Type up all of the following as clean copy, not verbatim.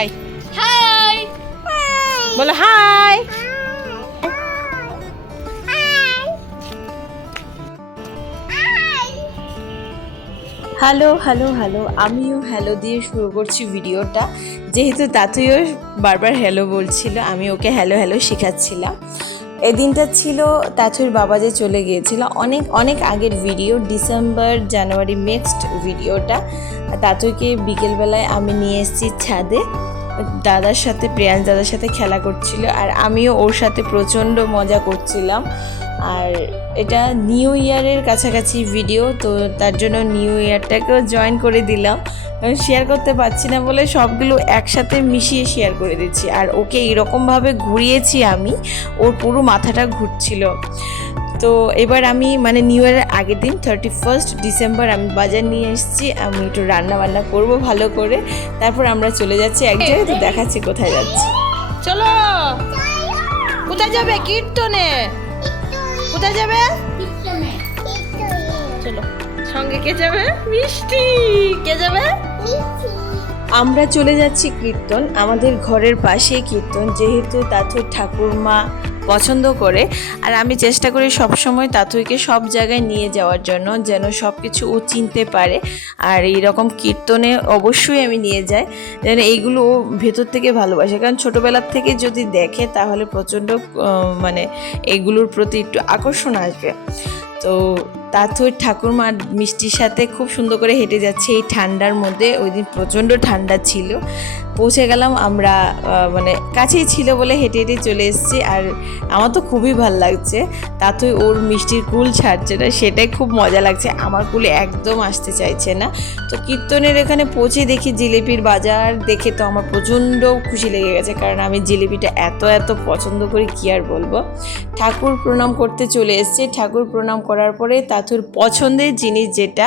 High high বলো high. Hello hello hello, আমিও hello দিয়ে শুরু করছি ভিডিওটা। যেহেতু তাতুইও বারবার হ্যালো বলছিল, আমি ওকে হ্যালো হ্যালো শেখাচ্ছিলাম। এই দিনটা ছিল তাতুইর বাবা যে চলে গিয়েছিল, অনেক অনেক আগের ভিডিও, ডিসেম্বর জানুয়ারি মিক্সড ভিডিওটা। তাতুইকে বিকেলবেলায় আমি নিয়ে এসেছি ছাদে, দাদার সাথে প্রিয়াংশ দাদার সাথে খেলা করছিল আর আমিও ওর সাথে প্রচণ্ড মজা করছিলাম। আর এটা নিউ ইয়ারের কাছাকাছি ভিডিও, তো তার জন্য নিউ ইয়ারটাকেও জয়েন করে দিলাম। শেয়ার করতে পারছি না বলে সবগুলো একসাথে মিশিয়ে শেয়ার করে দিচ্ছি। আর ওকে এরকমভাবে ঘুরিয়েছি আমি, ওর পুরো মাথাটা ঘুরছিল। তো এবার আমি মানে নিউ ইয়ারের আগের দিন 31 ডিসেম্বর আমি বাজার নিয়ে এসেছি, আমি একটু রান্না বান্না করবো ভালো করে, তারপর আমরা চলে যাচ্ছি এক জায়গায়। তো দেখাচ্ছি কোথায় যাচ্ছি। চলো, কোথায় যাবে? কীর্তনে। কোথায় যাবে? চলো, সঙ্গে কে যাবে? মিষ্টি। কে যাবে? আমরা চলে যাচ্ছি কীর্তন, আমাদের ঘরের পাশে কীর্তন, যেহেতু তাতুই ঠাকুরমা পছন্দ করে। আর আমি চেষ্টা করি সবসময় তাতুইকে সব জায়গায় নিয়ে যাওয়ার জন্য, যেন সব কিছু ও চিনতে পারে। আর এইরকম কীর্তনে অবশ্যই আমি নিয়ে যাই, যেন এইগুলো ও ভেতর থেকে ভালোবাসে। কারণ ছোটোবেলার থেকে যদি দেখে তাহলে প্রচণ্ড মানে এইগুলোর প্রতি একটু আকর্ষণ আসবে। তো তাতুই ঠাকুরমার মিষ্টির সাথে খুব সুন্দর করে হেঁটে যাচ্ছে এই ঠান্ডার মধ্যে। ওই দিন প্রচণ্ড ঠান্ডা ছিল। পৌঁছে গেলাম আমরা, মানে কাছেই ছিল বলে হেঁটে হেঁটে চলে এসেছি। আর আমার তো খুবই ভালো লাগছে, তাতুই ওর মিষ্টির কুল ছাড়ছে না, সেটাই খুব মজা লাগছে। আমার কুলে একদম আসতে চাইছে না। তো কীর্তনের এখানে পৌঁছে দেখি জিলিপির বাজার, দেখে তো আমার প্রচণ্ড খুশি লেগে গেছে, কারণ আমি জিলিপিটা এত এত পছন্দ করি কি আর বলবো। ঠাকুর প্রণাম করতে চলে এসেছি। ঠাকুর প্রণাম করার পরে তাতুর পছন্দের জিনিস যেটা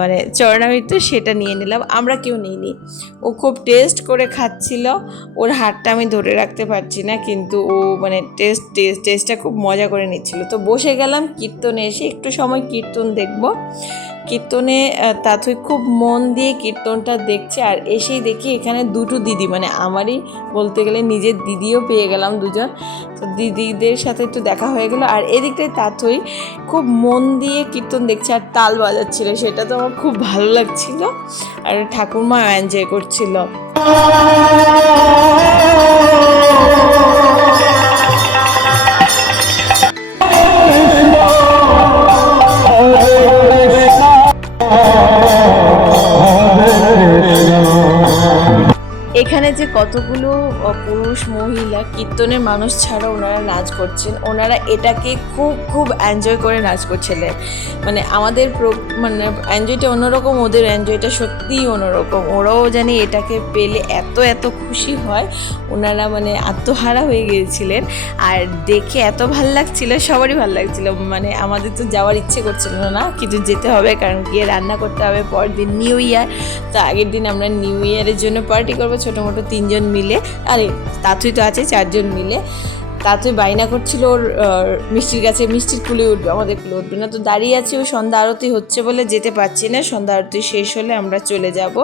মানে চরণামৃত, সেটা নিয়ে নিলাম। আমরা কেউ নিইনি। ও খুব টেস্ট করে খাচ্ছিল, ওর হাতটা আমি ধরে রাখতে পারছি না, কিন্তু ও মানে টেস্টটা খুব মজা করে নিচ্ছিল। তো বসে গেলাম কীর্তনে এসে, একটু সময় কীর্তন দেখব। কীর্তনে তাতুই খুব মন দিয়ে কীর্তনটা দেখছে। আর এসেই দেখি এখানে দুটো দিদি, মানে আমারই বলতে গেলে নিজের দিদিও পেয়ে গেলাম দুজন। তো দিদিদের সাথে একটু দেখা হয়ে গেল। আর এদিকটায় তাতুই খুব মন দিয়ে কীর্তন দেখছে আর তাল বাজাচ্ছিল, সেটা তো আমার খুব ভালো লাগছিল। আর ঠাকুরমা এনজয় করছিল। এখানে যে কতগুলো পুরুষ মহিলা কীর্তনের মানুষ ছাড়া ওনারা নাচ করছেন, ওনারা এটাকে খুব খুব এনজয় করে নাচ করছিলেন। মানে আমাদের মানে এনজয়টা অন্যরকম, ওদের এনজয়টা সত্যিই অন্যরকম। ওরাও জানি এটাকে পেলে এত এত খুশি হয়, ওনারা মানে আত্মহারা হয়ে গিয়েছিলেন। আর দেখে এত ভাল লাগছিল, সবারই ভাল লাগছিল। মানে আমাদের তো যাওয়ার ইচ্ছে করছিল না, কিন্তু যেতে হবে, কারণ গিয়ে রান্না করতে হবে। পরের দিন নিউ ইয়ার, তো আগের দিন আমরা নিউ ইয়ারের জন্য পার্টি করবো ছোটো মোটো 3 জন মিলে। আরে তাতুই তো আছে 4 জন মিলে। তাতুই বাইনা করছিল ওর মিষ্টির কাছে, মিষ্টির কুলে উঠবে, আমাদের কুলে উঠবে না। তো দাঁড়িয়ে আছি, ও সন্ধ্যা আরতি হচ্ছে বলে যেতে পারছি না, সন্ধ্যা আরতি শেষ হলে আমরা চলে যাব।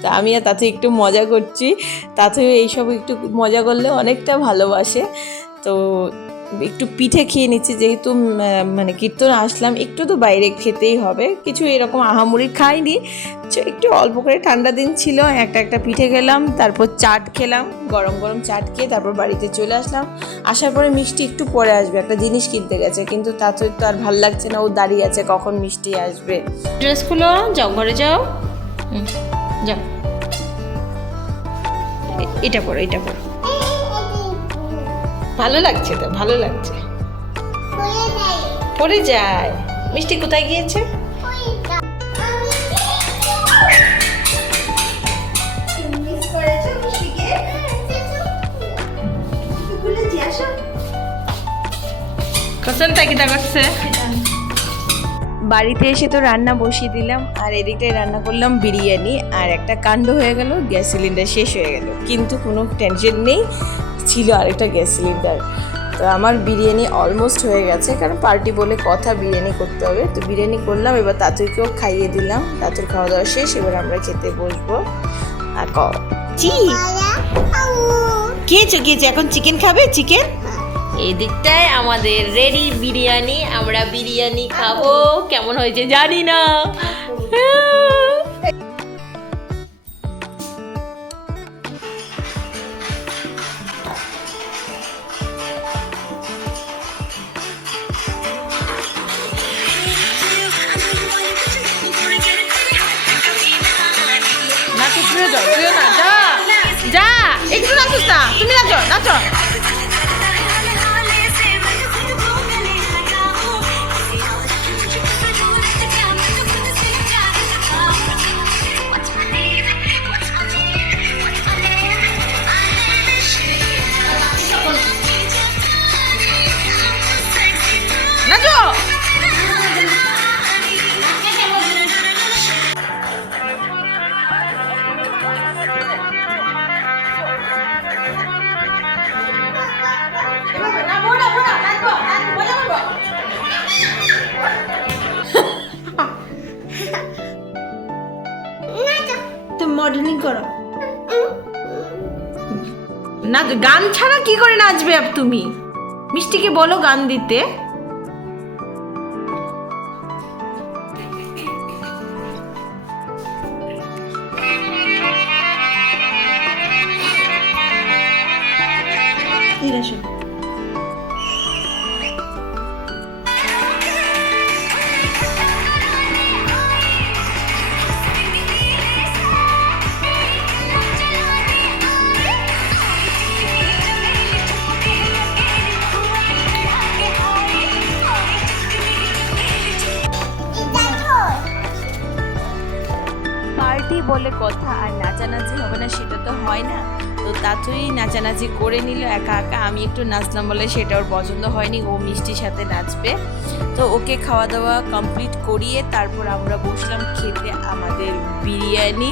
তো আমি আর তাতুই একটু মজা করছি। তাতুই এইসব একটু মজা করলে অনেকটা ভালোবাসে। তো একটু পিঠে খেয়ে নিচ্ছি, যেহেতু মানে কীর্তন আসলাম, একটু তো বাইরে খেতেই হবে। কিছু এরকম আহামরি খাইনি, একটু অল্প করে, ঠান্ডা দিন ছিল। একটা পিঠে খেলাম, তারপর চাট খেলাম, গরম গরম চাট খেয়ে তারপর বাড়িতে চলে আসলাম। আসার পরে মিষ্টি একটু পরে আসবে, একটা জিনিস কিনতে গেছে, কিন্তু তাতে তো আর ভাল লাগছে না, ও দাঁড়িয়ে আছে কখন মিষ্টি আসবে। ড্রেস খুলো, যাও ঘরে যাও, যাও, এটা পড়ো, এটা পড়ো, ভালো লাগছে তো, ভালো লাগছে, পড়ে যায়। মিষ্টি কোথায় গিয়েছে? বাড়িতে এসে তো রান্না বসিয়ে দিলাম, আর এদিকটায় রান্না করলাম বিরিয়ানি। আর একটা কাণ্ড হয়ে গেল, গ্যাস সিলিন্ডার শেষ হয়ে গেল, কিন্তু কোনো টেনশন নেই, ছিল আরেকটা গ্যাস সিলিন্ডার। তো আমার বিরিয়ানি অলমোস্ট হয়ে গেছে, কারণ পার্টি বলে কথা, বিরিয়ানি করতে হবে। তো বিরিয়ানি করলাম, এবার তাতুইকেও খাইয়ে দিলাম। তাতুর খাওয়া দাওয়া শেষ, এবার আমরা খেতে বসবো। আর খেয়েছি? খেয়েছো খেয়েছো, এখন চিকেন খাবে? চিকেন এই দিকটায় আমাদের রেডি বিরিয়ানি, আমরা বিরিয়ানি খাবো। কেমন হয়েছে জানি না। নাচো, তুই যাও, তুইও না, যা যা, একটু নাচোস না, তুমি নাচো নাচো। নাচো। তুমি মডেলিং করো না, গান ছাড়া কি করে নাচবে তুমি? মিষ্টিকে বলো গান দিতে। পার্টি বলে কথা, আর নাচানাচি হবে না সেটা তো হয় না। তো তাতেই নাচানাচি করে নিল একা একা। আমি একটু নাচলাম বলে সেটা ওর পছন্দ হয়নি, ও মিষ্টির সাথে নাচবে। তো ওকে খাওয়া দাওয়া কমপ্লিট করিয়ে তারপর আমরা বসলাম খেতে আমাদের বিরিয়ানি।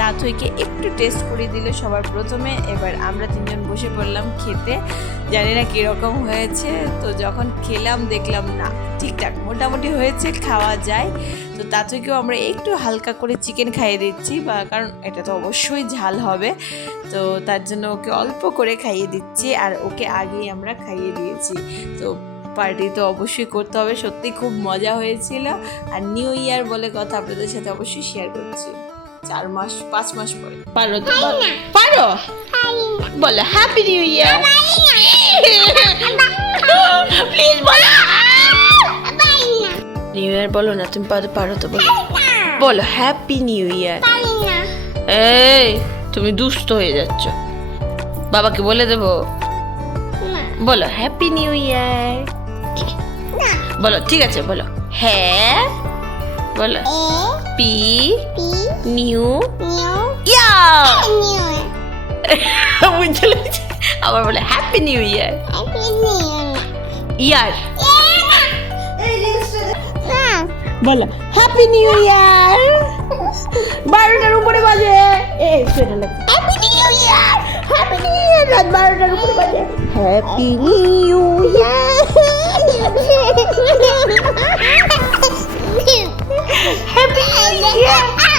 তাথইকে একটু টেস্ট করে দিল সবার প্রথমে, এবার আমরা তিনজন বসে পড়লাম খেতে। জানি না কীরকম হয়েছে, তো যখন খেলাম দেখলাম না ঠিকঠাক মোটামুটি হয়েছে, খাওয়া যায়। তো তাথইকেও আমরা একটু হালকা করে চিকেন খাইয়ে দিচ্ছি, বা কারণ এটা তো অবশ্যই ঝাল হবে, তো তার জন্য ওকে অল্প করে খাইয়ে দিচ্ছি, আর ওকে আগেই আমরা খাইয়ে দিয়েছি। তো পার্টি তো অবশ্যই করতে হবে, সত্যি খুব মজা হয়েছিল। আর নিউ ইয়ার বলে কথা আপনাদের সাথে অবশ্যই শেয়ার করছি 5 মাস পরে। পারো তো? পারো? বলো হ্যাপি নিউ ইয়ার। প্লিজ বলো নিউ ইয়ার। বলো না, তুমি পারো তো? বলো বলো হ্যাপি নিউ ইয়ার। এই তুমি দুষ্ট হয়ে যাচ্ছ, বাবাকে বলে দেবো। বলো হ্যাপি নিউ ইয়ার। বলো ঠিক আছে, বলো হ্যাঁ, বলো পি নিউ ইয়ার। বুঝলে, আবার বলো হ্যাপি নিউ ইয়ার। ইয়ার বলো হ্যাপি নিউ ইয়ার। 12টার উপরে বাজে। Happy new year, happy new year. রাত 12টার উপরে বাজে। Happy new year, happy new year.